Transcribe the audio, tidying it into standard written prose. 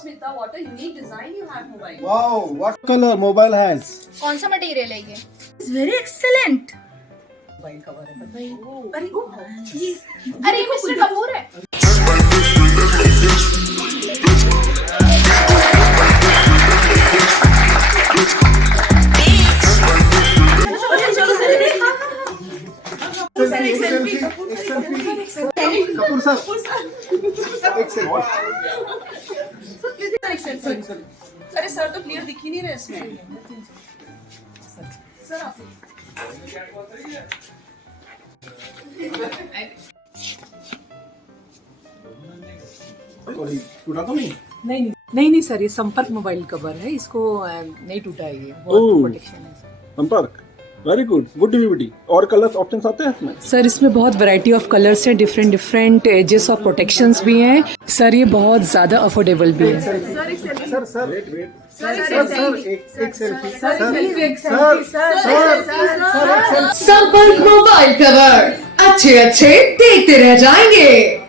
Smitha, what a unique design you have mobile. Wow, what color mobile has? कौन सा मटेरियल है ये? It's very excellent. Mobile cover है. अरे ये मिस्टर कपूर है. कपूर सर अरे सर तो क्लियर दिख ही नहीं रहे इसमें. सर आप टूटा तो नहीं? नहीं सर, ये संपर्क मोबाइल कवर है, इसको नहीं टूटा है, ये बहुत प्रोटेक्शन है. संपर्क, वेरी गुड, गुड डिविटी. और कलर्स ऑप्शंस आते हैं इसमें? सर इसमें बहुत वैरायटी ऑफ कलर्स हैं, डिफरेंट एजेस ऑफ प्रोटेक्शंस भी हैं. सर ये बहुत ज्यादा अफोर्डेबल भी है. सर वेट एक सेल्फी. संपर्क मोबाइल कवर अच्छे देखते रह जाएंगे.